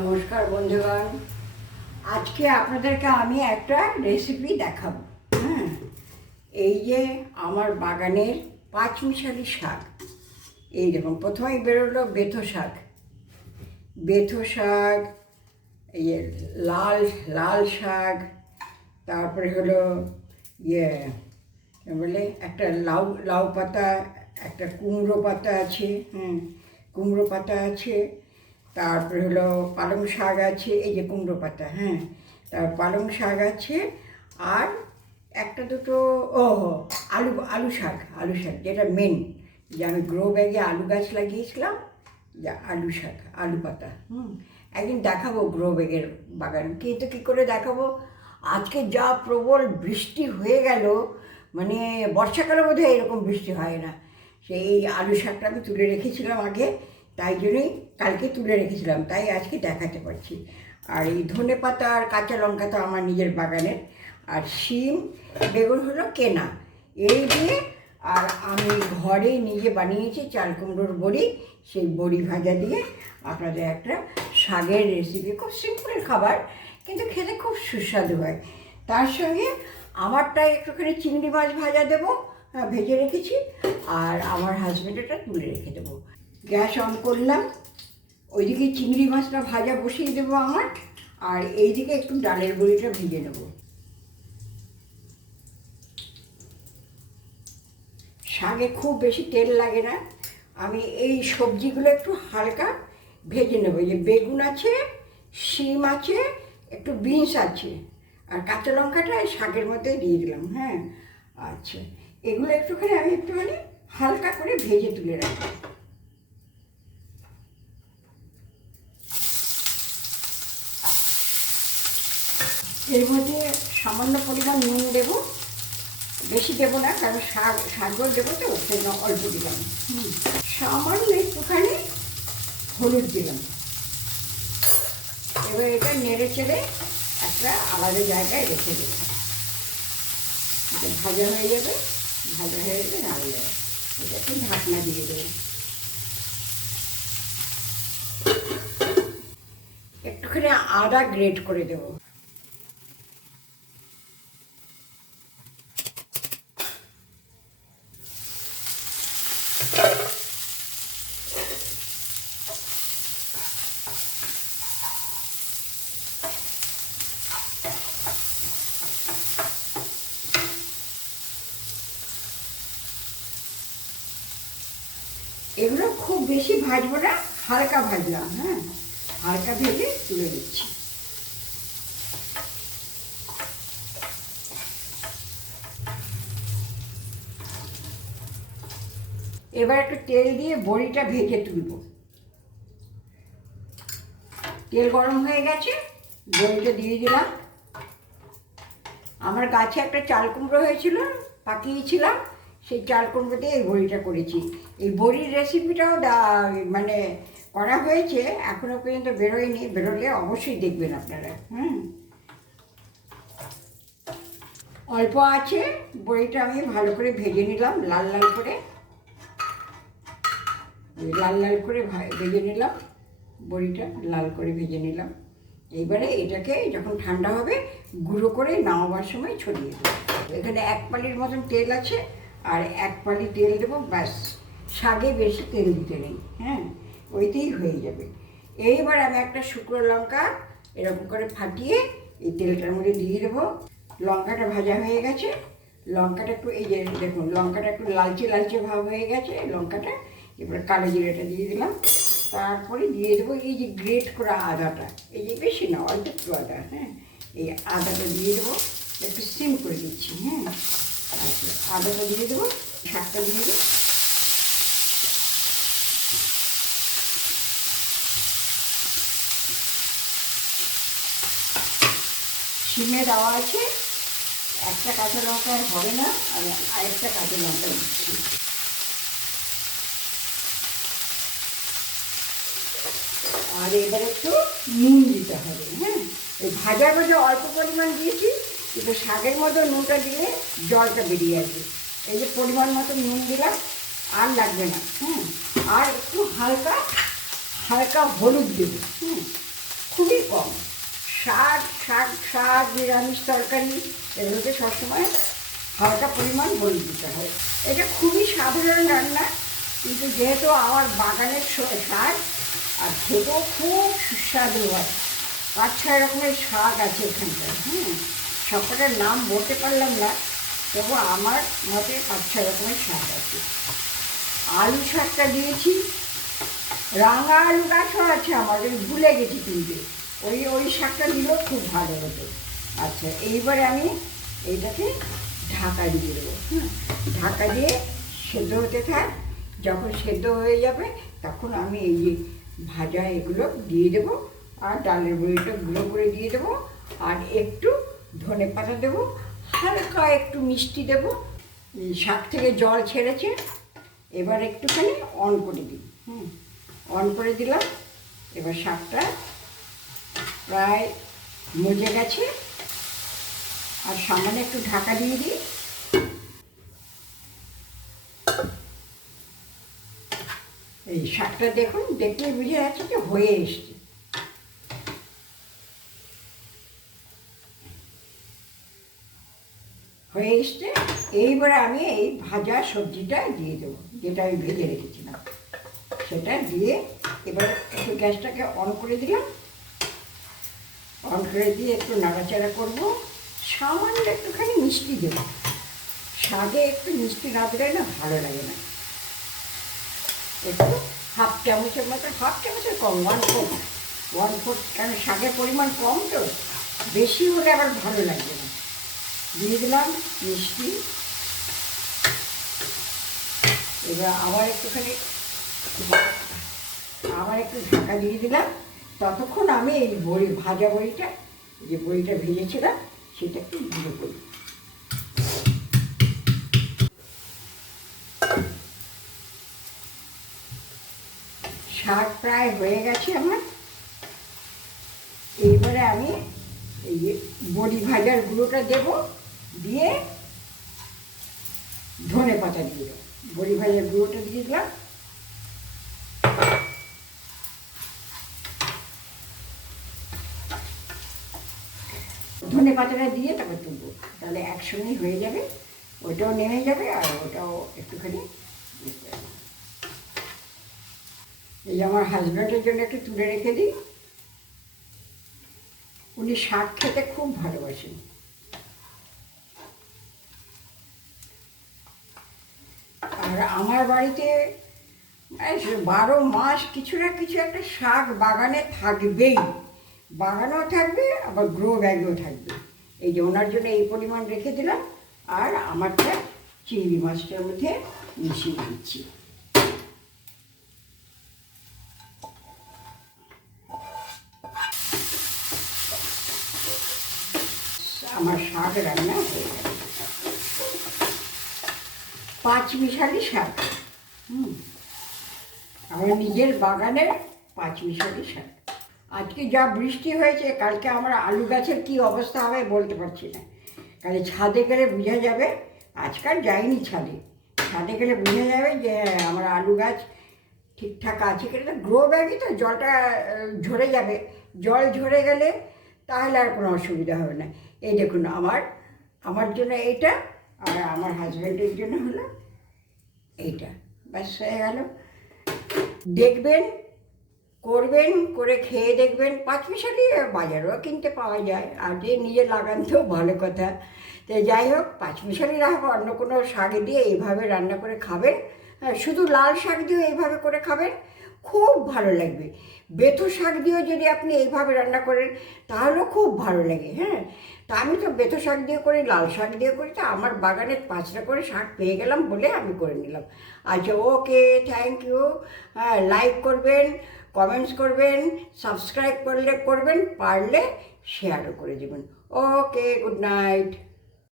নমস্কার বন্ধুগণ, আজকে আপনাদেরকে আমি একটা রেসিপি দেখাবো। হ্যাঁ, এই যে আমার বাগানের পাঁচমিশালি শাক। এই দেখুন, প্রথমেই বেরোলো বেথো শাক। বেথো শাক, এই যে লাল লাল শাক, তারপরে হলো ইয়ে বলে একটা লাউ লাউ পাতা, একটা কুমড়ো পাতা আছে। কুমড়ো পাতা আছে। তারপরে হলো পালং শাক আছে, এই যে কুমড়ো পাতা। তার পালং শাক আছে। আর একটা দুটো আলু আলু শাক, যেটা মেন, যে আমি গ্রো ব্যাগে আলু গাছ লাগিয়েছিলাম, যা আলু শাক, আলু পাতা। একদিন দেখাবো গ্রো ব্যাগের বাগান, কিন্তু কী করে দেখাবো, আজকে যা প্রবল বৃষ্টি হয়ে গেল, মানে বর্ষাকালের মধ্যে এরকম বৃষ্টি হয় না। সেই আলু শাকটা আমি তুলে রেখেছিলাম আগে, তাই জন্যই কালকে তুলে রেখেছিলাম, তাই আজকে দেখাতে পারছি। আর এই ধনে পাতা আর কাঁচা লঙ্কা তো আমার নিজের বাগানের, আর শিম বেগুন হলো কেনা। এই দিয়ে আর আমি ঘরে নিজে বানিয়েছি চাল কুমড়োর বড়ি, সেই বড়ি ভাজা দিয়ে আপনাদের একটা শাকের রেসিপি। খুব সিম্পল খাবার, কিন্তু খেতে খুব সুস্বাদু হয়। তার সঙ্গে আমারটাই একটুখানি চিংড়ি মাছ ভাজা দেবো, ভেজে রেখেছি, আর আমার হাজব্যান্ডেরটা তুলে রেখে দেবো। গ্যাস অন করলাম, ওইদিকে চিংড়ি মাছটা ভাজা বসিয়ে দেবো আমার, আর এইদিকে একটু ডালের বড়িটা ভেজে নেব। শাকে খুব বেশি তেল লাগে না, আমি এই সবজিগুলো একটু হালকা ভেজে নেব। যে বেগুন আছে, শিম আছে, একটু বিনস আছে, আর কাঁচা লঙ্কাটা এই শাকের মধ্যে দিয়ে দিলাম। আচ্ছা, এগুলো একটুখানি আমি একটুখানি হালকা করে ভেজে তুলে রাখবো। এর মধ্যে সামান্য পরিমাণ নুন দেবো, বেশি দেবো না, কারণ শাকও দেবো তো, সেই জন্য অল্প দিলাম। সামান্য একটুখানি হলুদ দিলাম। এবার এটা নেড়ে চেড়ে একটা আলাদা জায়গায় রেখে দেবো। এটা ভাজা হয়ে যাবে, ভাজা হয়ে যাবে, নাড়ে যাবে। এটা একটু ঢাকনা দিয়ে দেবো। একটুখানি আদা গ্রেট করে দেবো। এগুলো খুব বেশি ভাজবো না, হালকা ভাজলাম। হালকা ভেজে তুলে দিচ্ছি। এবার একটু তেল দিয়ে বড়িটা ভেজে তুলব। তেল গরম হয়ে গেছে, বড়িটা দিয়ে দিলাম। আমার গাছে একটা চাল কুমড়ো হয়েছিল, পাকিয়েছিলাম, সেই চাল কুমড়ো দিয়ে এই বড়িটা করেছি। এই বড়ির রেসিপিটাও মানে করা হয়েছে, এখনও পর্যন্ত বেরোয়নি, বেরোলে অবশ্যই দেখবেন আপনারা। অল্প আছে, বড়িটা আমি ভালো করে ভেজে নিলাম, লাল লাল করে, লাল লাল করে ভেজে নিলাম। বড়িটা লাল করে ভেজে নিলাম। এইবারে এটাকে যখন ঠান্ডা হবে, গুঁড়ো করে নামাবার সময় ছড়িয়ে দেবো। এখানে 1 পালির মতন তেল আছে, আর 1 পালি তেল দেবো, ব্যাস। শাকে বেশি তেল দিতে নেই, ওইতেই হয়ে যাবে। এইবার আমি একটা শুকনো লঙ্কা এরকম করে ফাটিয়ে এই তেলটার মধ্যে দিয়ে দেবো। লঙ্কাটা ভাজা হয়ে গেছে, লঙ্কাটা একটু, এই যে দেখুন, লঙ্কাটা একটু লালচে লালচে ভাব হয়ে গেছে লঙ্কাটা। এবার কালো জিরাটা দিয়ে দিলাম, তারপরে দিয়ে দেবো এই যে গ্রেট করা আদাটা, এই যে বেশি না, অল্প একটু আদা। এই আদাটা দিয়ে দেবো, একটু সিম করে দিচ্ছি। আচ্ছা, আদাটা দিয়ে দেবো, শাকটা দিয়ে দেবো। সিমে দেওয়া আছে, একটা কাঁচা লঙ্কা হবে না, আমি আরেকটা কাঁচা লঙ্কা দিচ্ছি। আর এবার একটু নুন দিতে হবে। এই ভাজার মধ্যে অল্প পরিমাণ দিয়েছি, কিন্তু শাকের মধ্যে নুনটা দিলে জলটা বেরিয়ে আসবে। এই যে পরিমাণ মতো নুন দিলাম, আর লাগবে না। আর একটু হালকা হালকা হলুদ দেবো। কম। শাক শাক শাক নিরামিষ তরকারি এগুলোতে সবসময় হালকা পরিমাণ বড়ি দিতে হয়। এটা খুবই সাধারণ রান্না, কিন্তু যেহেতু আমার বাগানের শাক আর খেতেও খুব সুস্বাদু হয়। 5-6 রকমের শাক আছে এখানটায়। সবকটার নাম বলতে পারলাম না, তবু আমার মতে 5-6 রকমের শাক আছে। আলু শাকটা দিয়েছি, রাঙা আলু গাছও আছে আমার, ওই ভুলে গেছি কিনতে। ওই শাকটা দিলেও খুব ভালো হতো। আচ্ছা, এইবারে আমি এইটাকে ঢাকা দিয়ে দেবো। ঢাকা দিয়ে সেদ্ধ হতে থাক। যখন সেদ্ধ হয়ে যাবে তখন আমি এই যে ভাজা এগুলো দিয়ে দেবো, আর ডালের বড়িটা গুঁড়ো করে দিয়ে দেবো, আর একটু ধনে পাতা দেবো, হালকা একটু মিষ্টি দেবো। শাক থেকে জল ছেড়েছে, এবার একটুখানি অন করে দিই। অন করে দিলাম। এবার শাকটা প্রায় মজে গেছে, আর সামান্য একটু ঢাকা দিয়ে দিই। এই শাকটা দেখুন, দেখলে বুঝে যাচ্ছে যে হয়ে এসছে। হয়ে এসছে। এইবারে আমি এই ভাজা সবজিটা দিয়ে দেবো, যেটা আমি ভেজে রেখেছিলাম সেটা দিয়ে এবার একটু গ্যাসটাকে অন করে দিলাম। অন করে দিয়ে একটু নাড়াচাড়া করবো। সামান্য একটুখানি মিষ্টি দেবো, শাকে একটু মিষ্টি না দিলে না ভালো লাগে না। একটু হাফ চামচের মতো, হাফ চামচের কম, 1/4, কারণ শাকের পরিমাণ কম তো, বেশি হলে আবার ভালো লাগবে না। দিয়ে দিলাম মিষ্টি। এবার আবার একটু ঢাকা দিয়ে দিলাম। ততক্ষণ আমি এই ভাজা বড়িটা, যে বড়িটা ভেজেছিলাম সেটা একটু গুঁড়ো করি। শাক প্রায় হয়ে গেছে আমার। এইবারে আমি এই যে বড়ি ভাজার গুঁড়োটা দেবো, দিয়ে ধনে পাতা দিয়ে দেবো। বড়ি ভাজার গুঁড়োটা দিয়ে দিলাম। ধনে পাতাটা দিয়ে তারপর তুলবো, তাহলে একসঙ্গেই হয়ে যাবে। ওটাও নেমে যাবে আর ওটাও একটুখানি। এই যে আমার হাজব্যান্ডের জন্য একটু তুলে রেখে দিই। উনি শাক খেতে খুব ভালোবাসেন। আর আমার বাড়িতে 12 মাস কিছু না কিছু একটা শাক বাগানে থাকবেই। বাগানেও থাকবে, আবার গ্রো ব্যাগেও থাকবে। এই যে ওনার জন্য এই পরিমাণ রেখে দিলাম, আর আমারটা চিংড়ি মাছটার মধ্যে মিশিয়ে দিচ্ছি। আমার শাক রান্না হয়ে গেল। 5 মিশালি শাক। আমার নিজের বাগানের 5 মিশালি শাক। আজকে যা বৃষ্টি হয়েছে, কালকে আমার আলু গাছের কি অবস্থা হবে বলতে পারছি না। কালে ছাদে গেলে বোঝা যাবে। আজকাল যাইনি ছাদে। ছাদে গেলে বোঝা যাবে যে আমার আলু গাছ ঠিকঠাক আছে কিনা। গ্রো ব্যাগই তো, জলটা ঝরে যাবে। জল ঝরে গেলে তাহলে আর কোনো অসুবিধা হবে না। এই দেখুন, আমার জন্য এইটা, আর আমার হাজব্যান্ডের জন্য হলো এইটা। ব্যাস হয়ে গেল। দেখবেন, করবেন, করে খেয়ে দেখবেন। 5 মিশালি বাজারেও কিনতে পাওয়া যায়, আর যে নিজে লাগান তো ভালো কথা। তো যাই হোক, 5 মিশালি রাখবো। অন্য কোনো শাক দিয়ে এইভাবে রান্না করে খাবেন, শুধু লাল শাক দিয়েও এইভাবে করে খাবেন, খুব ভালো লাগবে। বেথো শাক দিয়েও যদি আপনি এইভাবে রান্না করেন তাহলেও খুব ভালো লাগে। তা আমি তো বেথো শাক দিয়ে করি, লাল শাক দিয়ে করি। তো আমার বাগানে 5টা করে শাক পেয়ে গেলাম বলে আমি করে নিলাম। আচ্ছা, ওকে, থ্যাংক ইউ। লাইক করবেন, কমেন্টস করবেন, সাবস্ক্রাইব করলে করবেন, পারলে শেয়ারও করে দেবেন। ওকে, গুড নাইট।